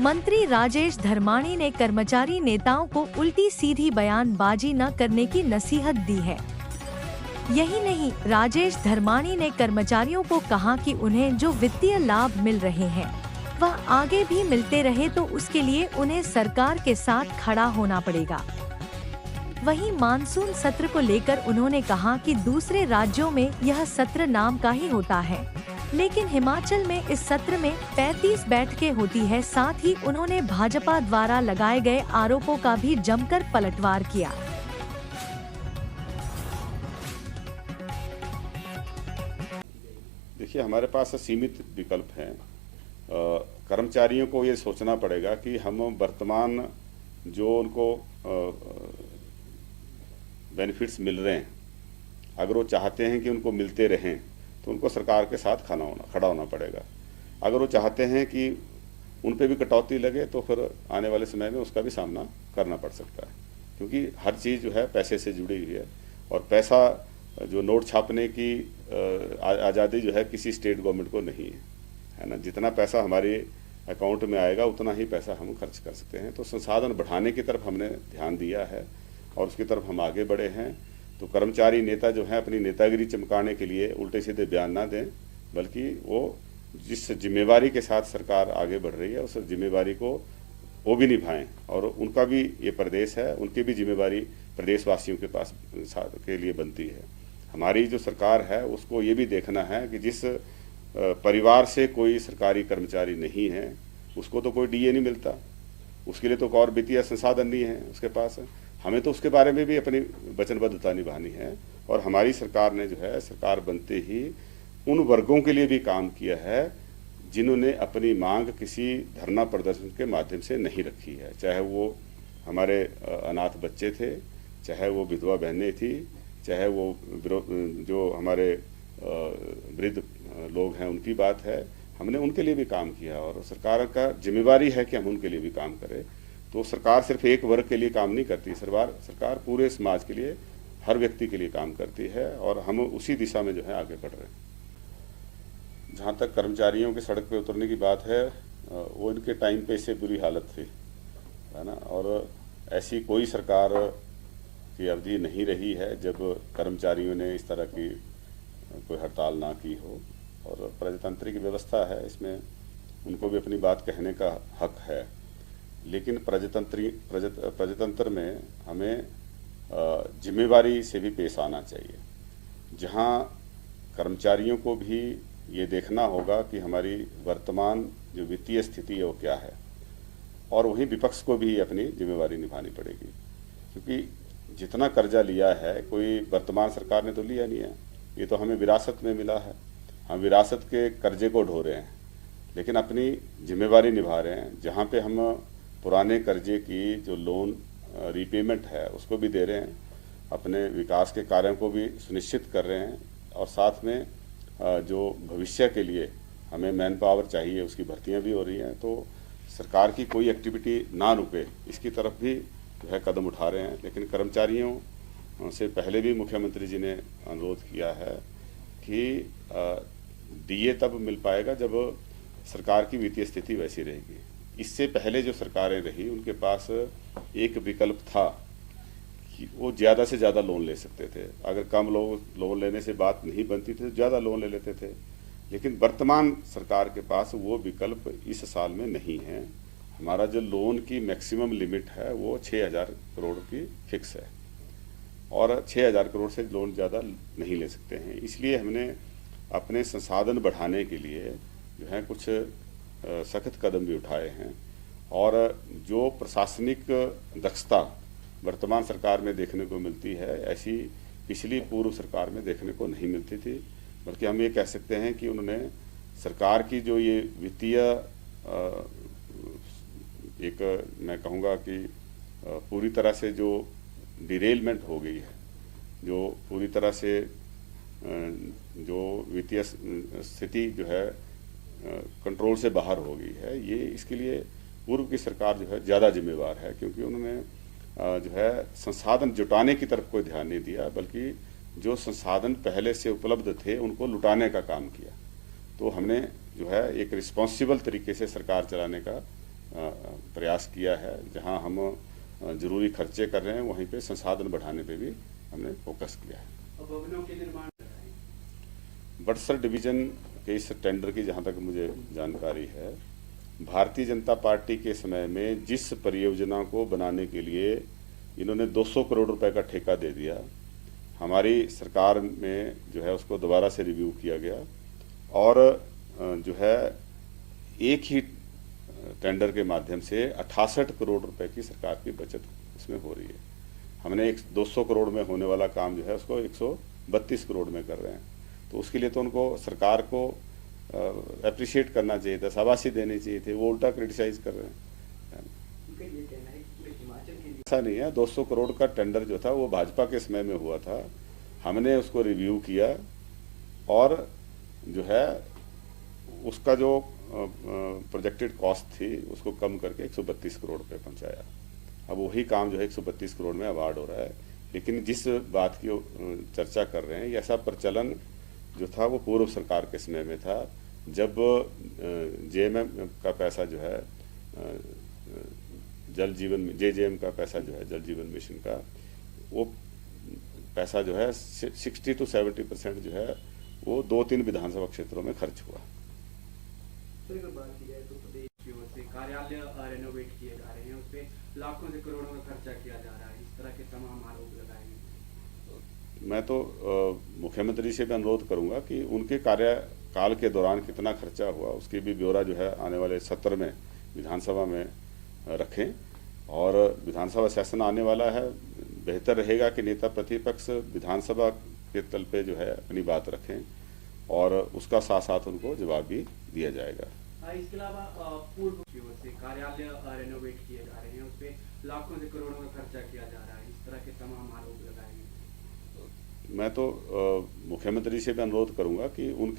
मंत्री राजेश धर्माणी ने कर्मचारी नेताओं को उल्टी सीधी बयानबाजी न करने की नसीहत दी है। यही नहीं, राजेश धर्माणी ने कर्मचारियों को कहा कि उन्हें जो वित्तीय लाभ मिल रहे हैं वह आगे भी मिलते रहे तो उसके लिए उन्हें सरकार के साथ खड़ा होना पड़ेगा। वहीं मानसून सत्र को लेकर उन्होंने कहा कि दूसरे राज्यों में यह सत्र नाम का ही होता है, लेकिन हिमाचल में इस सत्र में 35 बैठकें होती है। साथ ही उन्होंने भाजपा द्वारा लगाए गए आरोपों का भी जमकर पलटवार किया। देखिए, हमारे पास सीमित विकल्प हैं। कर्मचारियों को ये सोचना पड़ेगा कि हम वर्तमान जो उनको बेनिफिट्स मिल रहे हैं, अगर वो चाहते हैं कि उनको मिलते रहें तो उनको सरकार के साथ खड़ा होना पड़ेगा। अगर वो चाहते हैं कि उन पे भी कटौती लगे तो फिर आने वाले समय में उसका भी सामना करना पड़ सकता है, क्योंकि हर चीज़ जो है पैसे से जुड़ी हुई है। और पैसा जो नोट छापने की आज़ादी जो है किसी स्टेट गवर्नमेंट को नहीं है ना। जितना पैसा हमारे अकाउंट में आएगा उतना ही पैसा हम खर्च कर सकते हैं। तो संसाधन बढ़ाने की तरफ हमने ध्यान दिया है और उसकी तरफ हम आगे बढ़े हैं। तो कर्मचारी नेता जो हैं अपनी नेतागिरी चमकाने के लिए उल्टे सीधे बयान ना दें, बल्कि वो जिस जिम्मेवारी के साथ सरकार आगे बढ़ रही है उस जिम्मेवारी को वो भी निभाएं। और उनका भी ये प्रदेश है, उनकी भी जिम्मेवारी प्रदेशवासियों के पास के लिए बनती है। हमारी जो सरकार है उसको ये भी देखना है कि जिस परिवार से कोई सरकारी कर्मचारी नहीं है उसको तो कोई डीए नहीं मिलता, उसके लिए तो और वित्तीय संसाधन नहीं है उसके पास। हमें तो उसके बारे में भी अपनी वचनबद्धता निभानी है। और हमारी सरकार ने जो है सरकार बनते ही उन वर्गों के लिए भी काम किया है जिन्होंने अपनी मांग किसी धरना प्रदर्शन के माध्यम से नहीं रखी है, चाहे वो हमारे अनाथ बच्चे थे, चाहे वो विधवा बहनें थी, चाहे वो जो हमारे वृद्ध लोग हैं उनकी बात है। हमने उनके लिए भी काम किया और सरकार का जिम्मेवारी है कि हम उनके लिए भी काम करें। तो सरकार सिर्फ एक वर्ग के लिए काम नहीं करती, सरकार पूरे समाज के लिए, हर व्यक्ति के लिए काम करती है और हम उसी दिशा में जो है आगे बढ़ रहे हैं। जहाँ तक कर्मचारियों के सड़क पे उतरने की बात है, वो इनके टाइम पे इससे बुरी हालत थी, है ना। और ऐसी कोई सरकार की अवधि नहीं रही है जब कर्मचारियों ने इस तरह की कोई हड़ताल ना की हो। और प्रजातंत्र की व्यवस्था है, इसमें उनको भी अपनी बात कहने का हक है। लेकिन प्रजातंत्र में हमें जिम्मेवारी से भी पेश आना चाहिए, जहां कर्मचारियों को भी ये देखना होगा कि हमारी वर्तमान जो वित्तीय स्थिति है वो क्या है, और वहीं विपक्ष को भी अपनी जिम्मेवारी निभानी पड़ेगी। क्योंकि जितना कर्जा लिया है कोई वर्तमान सरकार ने तो लिया नहीं है, ये तो हमें विरासत में मिला है। हम विरासत के कर्जे को ढो रहे हैं, लेकिन अपनी जिम्मेवारी निभा रहे हैं। जहाँ पे हम पुराने कर्जे की जो लोन रीपेमेंट है उसको भी दे रहे हैं, अपने विकास के कार्यों को भी सुनिश्चित कर रहे हैं, और साथ में जो भविष्य के लिए हमें मैन पावर चाहिए उसकी भर्तियां भी हो रही हैं। तो सरकार की कोई एक्टिविटी ना रुके, इसकी तरफ भी जो है कदम उठा रहे हैं। लेकिन कर्मचारियों से पहले भी मुख्यमंत्री जी ने अनुरोध किया है कि डीए तब मिल पाएगा जब सरकार की वित्तीय स्थिति वैसी रहेगी। इससे पहले जो सरकारें रही उनके पास एक विकल्प था कि वो ज़्यादा से ज़्यादा लोन ले सकते थे। अगर कम लोन लेने से बात नहीं बनती थी तो ज़्यादा लोन ले लेते थे। लेकिन वर्तमान सरकार के पास वो विकल्प इस साल में नहीं है। हमारा जो लोन की मैक्सिमम लिमिट है वो 6,000 करोड़ की फिक्स है, और 6,000 करोड़ से लोन ज़्यादा नहीं ले सकते हैं। इसलिए हमने अपने संसाधन बढ़ाने के लिए जो है कुछ सख्त कदम भी उठाए हैं। और जो प्रशासनिक दक्षता वर्तमान सरकार में देखने को मिलती है, ऐसी पिछली पूर्व सरकार में देखने को नहीं मिलती थी। बल्कि हम ये कह सकते हैं कि उन्होंने सरकार की जो ये वित्तीय एक मैं कहूँगा कि पूरी तरह से जो डिरेलमेंट हो गई है, जो पूरी तरह से जो वित्तीय स्थिति जो है कंट्रोल से बाहर हो गई है, ये इसके लिए पूर्व की सरकार जो है ज़्यादा जिम्मेवार है। क्योंकि उन्होंने जो है संसाधन जुटाने की तरफ कोई ध्यान नहीं दिया, बल्कि जो संसाधन पहले से उपलब्ध थे उनको लुटाने का काम किया। तो हमने जो है एक रिस्पॉन्सिबल तरीके से सरकार चलाने का प्रयास किया है। जहां हम जरूरी खर्चे कर रहे हैं वहीं पे संसाधन बढ़ाने पे भी हमने फोकस किया है। भवनों के निर्माण बड़सर डिवीजन के इस टेंडर की जहां तक मुझे जानकारी है, भारतीय जनता पार्टी के समय में जिस परियोजना को बनाने के लिए इन्होंने 200 करोड़ रुपए का ठेका दे दिया, हमारी सरकार में जो है उसको दोबारा से रिव्यू किया गया और जो है एक ही टेंडर के माध्यम से 68 करोड़ रुपए की सरकार की बचत उसमें हो रही है। हमने 200 करोड़ में होने वाला काम जो है उसको 132 करोड़ में कर रहे हैं। तो उसके लिए तो उनको सरकार को अप्रिशिएट करना चाहिए था, शाबाशी देनी चाहिए थी, वो उल्टा क्रिटिसाइज कर रहे हैं। ऐसा नहीं है, 200 करोड़ का टेंडर जो था वो भाजपा के समय में हुआ था। हमने उसको रिव्यू किया और जो है उसका जो प्रोजेक्टेड कॉस्ट थी उसको कम करके 132 करोड़ रुपए पहुंचाया। अब वही काम जो है 132 करोड़ में अवार्ड हो रहा है। लेकिन जिस बात की चर्चा कर रहे हैं, ऐसा प्रचलन जो था वो पूर्व सरकार के समय में था, जब जेएमएम का पैसा जो है जल जीवन जेजेएम का पैसा जो है जल जीवन मिशन का, वो पैसा जो है 60 to 70% जो है वो 2-3 विधानसभा क्षेत्रों में खर्च हुआ। अगर बात की जाए तो प्रदेश की ओर से कार्यालय रेनोवेट किए जा रहे हैं, उस पर लाखों से करोड़ों का खर्चा किया जा रहा है, इस तरह के तमाम आरोप लगाए हैं। मैं तो मुख्यमंत्री से भी अनुरोध करूंगा कि उनके कार्यकाल के दौरान कितना खर्चा हुआ उसकी भी ब्यौरा जो है आने वाले सत्र में विधानसभा में रखें। और विधानसभा सेशन आने वाला है, बेहतर रहेगा कि नेता प्रतिपक्ष विधानसभा के तल पे जो है अपनी बात रखें और उसका साथ साथ उनको जवाब भी दिया जाएगा। इसके अलावा पूर्व की ओर से कार्यालय रेनोवेट किए जा रहे हैं, उस पर लाखों से करोड़ों का खर्चा किया जा रहा है, इस तरह के तमाम आरोप लगाए हैं। मैं तो मुख्यमंत्री से भी अनुरोध करूंगा कि उनके